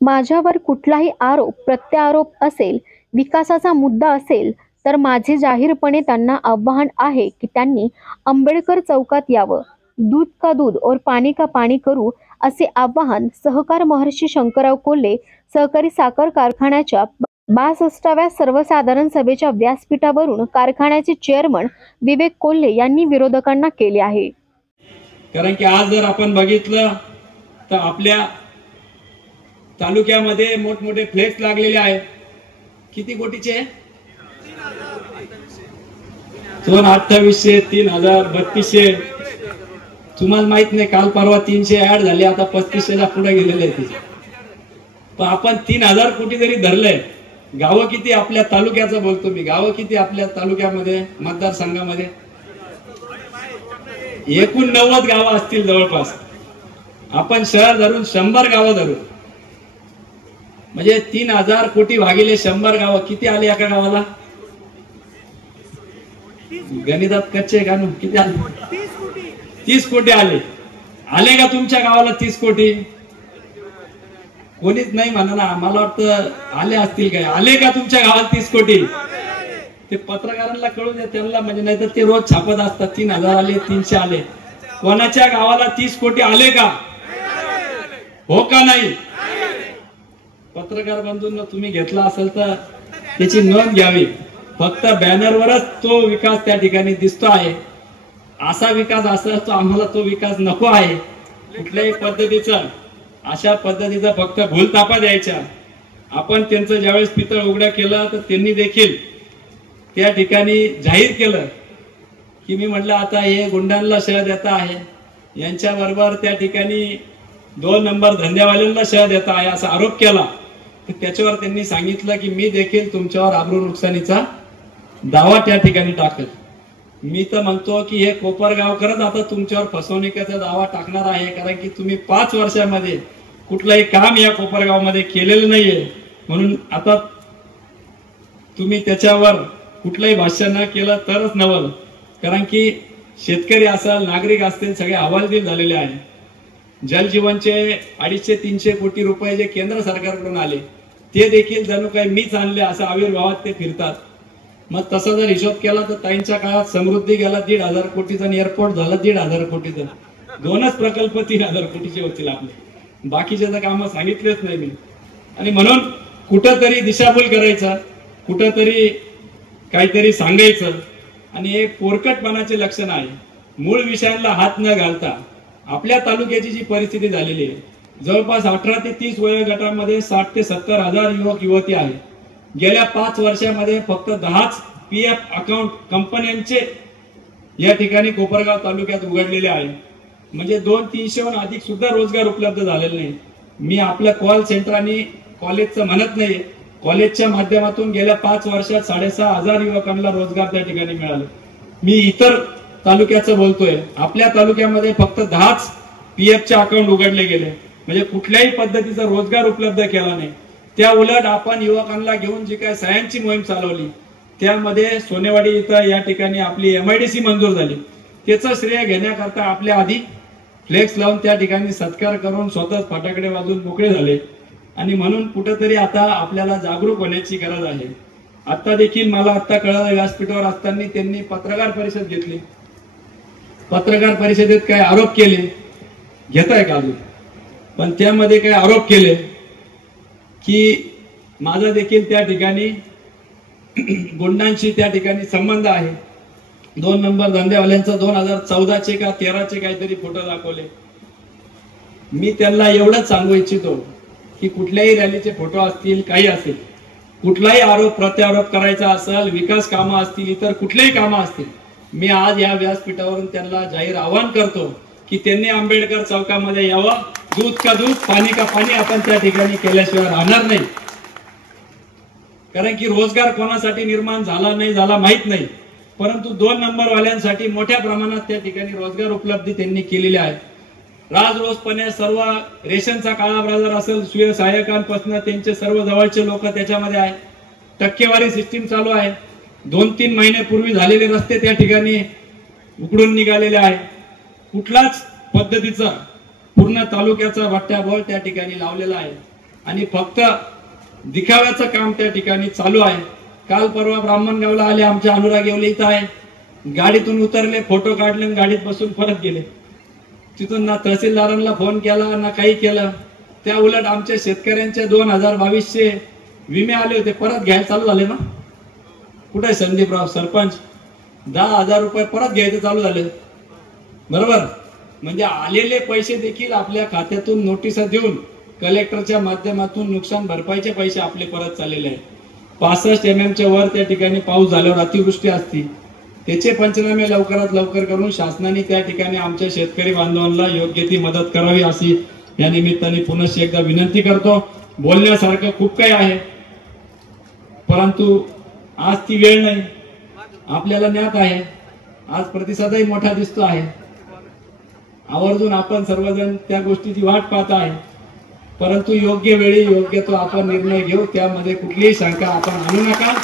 माझ्यावर कुठलाही आरोप प्रत्यारोप असेल, विकासाचा मुद्दा असेल, तर माझे जाहीरपणे त्यांना आव्हान आहे की त्यांनी आंबेडकर चौकात यावं. दूध का दूध और पाणी का पाणी करू असे आवाहन सहकार महर्षी शंकरराव कोल्हे सहकारी साखर कारखान्याच्या 62व्या सर्वसाधारण सभेच्या व्यासपीठावरून कारखान्याचे चेअरमन विवेक कोल्हे यांनी विरोधकांना केले आहे. कारण की आज जर आपण बघितलं तर आपल्या तालुक्यामध्ये मोठमोठे फ्लेक्स लागलेले आहेत. किती कोटीचे? 2800, 3000, 3200. तुम्हाला माहित नाही, काल परवा 300 ऍड झाले, आता 3500ला पुढे गेलेले आहेत. पण आपण 3000 कोटी जरी धरलंय, गावं किती आपल्या तालुक्याचं बोलतो मी, गावं किती आपल्या तालुक्यामध्ये मतदारसंघामध्ये? एकूण 90 गावं असतील जवळपास. आपण शहर धरून 100 गावं धरू, म्हणजे 3000 कोटी भागिले 100 गावं किती आले एका गावाला? गणितात कच्चे कानू किती आले? 30 कोटी आले. आले का तुमच्या गावाला 30 कोटी? कोणीच नाही म्हणा ना. मला वाटतं आले असतील काय. आले का तुमच्या गावात 30 कोटी? ते पत्रकारांना कळू द्या त्यांना, म्हणजे नाही तर ते रोज छापत असतात 3000 आले, 300 आले. कोणाच्या गावाला 30 कोटी आले का? हो का नाही? पत्रकार बंधूंनो, तुम्ही घेतला असेल तर त्याची नोंद घ्यावी. फक्त बॅनरवरच तो विकास त्या ठिकाणी दिसतो आहे. असा विकास असेल तो आम्हाला तो विकास नको आहे. कुठल्याही पद्धतीचा अशा पद्धतीचा फक्त भूलतापा द्यायच्या. आपण त्यांचं ज्यावेळेस पितळ उघडं केलं तर त्यांनी देखील त्या ठिकाणी जाहीर केलं की मी म्हटलं आता हे गुंडांना शह देता आहे, यांच्या बरोबर त्या ठिकाणी 2 नंबर धंद्यावाल्यांना शह देता आहे असा आरोप केला. तर त्याच्यावर त्यांनी सांगितलं की मी देखील तुमच्यावर आबरू नुकसानीचा दावा त्या ठिकाणी टाकेल. मी तर म्हणतो की हे कोपरगावकरच आता तुमच्यावर फसवणुकीचा दावा टाकणार आहे, कारण की तुम्ही 5 वर्षामध्ये कुठलंही काम या कोपरगावमध्ये केलेलं नाहीये. म्हणून आता तुम्ही त्याच्यावर कुठलंही भाष्य न केलं तरच नवल. कारण की शेतकरी असेल, नागरिक असतील, सगळे हवालदिल झालेले आहे. जलजीवनचे 250-300 कोटी रुपये जे केंद्र सरकारकडून आले ते देखील जणू काही मीच आणले असं आविर्भावात ते फिरतात. मग तसा जर हिशोब केला तर ताईंच्या काळात समृद्धी गेला 1,500 कोटीचा आणि एअरपोर्ट झाला 1,500 कोटीचा. 2च प्रकल्प 3,000 कोटीचे होतील आपले. बाकीचे तर कामं सांगितलेच नाही मी. आणि म्हणून कुठंतरी दिशाभूल करायचा, कुठंतरी काहीतरी सांगायचं, आणि हे पोरकटपणाचे लक्षण आहे. मूळ विषयांना हात न घालता आपल्या तालुक्याची जी परिस्थिती झालेली आहे, जवळपास 18 ते 30 वयोगटामध्ये 60 ते 70 हजार युवक युवती आहेत. गेल्या 5 वर्षामध्ये फक्त 10च PF अकाउंट कंपन्यांचे या ठिकाणी कोपरगाव तालुक्यात उघडलेले आहे. म्हणजे 200-300हून अधिक सुद्धा रोजगार उपलब्ध झालेले नाही. मी आपल्या कॉल सेंटर आणि कॉलेजचं म्हणत नाही, कॉलेजच्या माध्यमातून गेल्या 5 वर्षात 6,500 युवकांना रोजगार त्या ठिकाणी मिळाले. मी इतर तालुक्याचं बोलतोय, आपल्या तालुक्यामध्ये फक्त 10च PFचे अकाउंट उघडले गेले, म्हणजे कुठल्याही पद्धतीचा रोजगार उपलब्ध केला नाही. त्या उलट आपण युवकांना घेऊन जी काय सह्यांची मोहीम चालवली, त्यामध्ये सोनेवाडी इथं या ठिकाणी आपली MIDC मंजूर झाली. त्याचं श्रेय घेण्याकरता आपल्या आधी फ्लेक्स लावून त्या ठिकाणी सत्कार करून स्वतःच फटाकडे वाजून मोकळे झाले. आणि म्हणून कुठेतरी आता आपल्याला जागरूक होण्याची गरज आहे. आता देखील मला आता कळलं, व्यासपीठावर असताना त्यांनी पत्रकार परिषद घेतली. पत्रकार परिषदेत काय आरोप केले, घेताय का अजून? पण त्यामध्ये काय आरोप केले की माझा देखील त्या ठिकाणी गुंडांशी त्या ठिकाणी संबंध आहे. 2 नंबर धंद्यावाल्यांचा 2014चे का 13चे काहीतरी फोटो दाखवले. मी त्यांना एवढंच सांगू इच्छितो की कुठल्याही रॅलीचे फोटो असतील, काही असेल, कुठलाही आरोप प्रत्यारोप करायचा असेल, विकास कामं असतील, इतर कुठलेही कामं असतील, मी आज या व्यासपीठावरून त्यांना जाहीर आवाहन करतो की त्यांनी आंबेडकर चौकामध्ये यावं. दूध का दूध, पाणी का पाणी आपण त्या ठिकाणी केल्याशिवाय राहणार नाही. कारण की रोजगार कोणासाठी निर्माण झाला नाही झाला माहित नाही, परंतु 2 नंबरवाल्यांसाठी मोठ्या प्रमाणात त्या ठिकाणी रोजगार उपलब्धी त्यांनी केलेली आहे. राजरोसपणे सर्व रेशनचा काळा बाजार असेल, स्वयंसहाय्यकांपासून त्यांचे सर्व जवळचे लोक त्याच्यामध्ये आहे. टक्केवारी सिस्टीम चालू आहे. 2-3 महिन्यापूर्वी झालेले रस्ते त्या ठिकाणी उकडून निघालेले आहे. कुठलाच पद्धतीचा पूर्ण तालुक्याचा भट्ट्याबोळ त्या ठिकाणी लावलेला आहे. आणि फक्त दिखाव्याचं काम त्या ठिकाणी चालू आहे. काल परवा ब्राह्मणगावला आले, आमच्या अनुराग येवले इथं आहे, गाडीतून उतरले, फोटो काढले आणि गाडीत बसून परत गेले. तिथून ना तहसीलदारांना फोन केला ना काही केलं. त्या उलट आमच्या शेतकऱ्यांचे 2022चे विमे आले होते, परत घ्यायला चालू झाले ना. कुठे संदीपराव सरपंच 10,000 रुपये परत घ्यायचे चालू झाले. बरोबर, म्हणजे आलेले पैसे देखील आपल्या खात्यातून नोटिसा देऊन कलेक्टरच्या माध्यमातून नुकसान भरपाईचे पैसे आपले परत चाललेले आहेत. 65 mm च्या वर त्या ठिकाणी पाऊस झाल्यावर अतिवृष्टी असती, त्याचे पंचनामे लवकरात लवकर करून शासनाने त्या ठिकाणी आमच्या शेतकरी बांधवांना योग्य ती मदत करावी अशी या निमित्ताने पुनश्च एकदा विनंती करतो. बोलण्यासारखं खूप काही आहे, परंतु आज ती वेळ नाही. आपल्याला ज्ञात आहे, आज प्रतिसादही मोठा दिसतो आहे. आवर्जून आपण सर्वजण त्या गोष्टीची वाट पाहत आहे, परंतु योग्य वेळी योग्य तो आपण निर्णय घेऊ, त्यामध्ये कुठलीही शंका आपण आणू नका.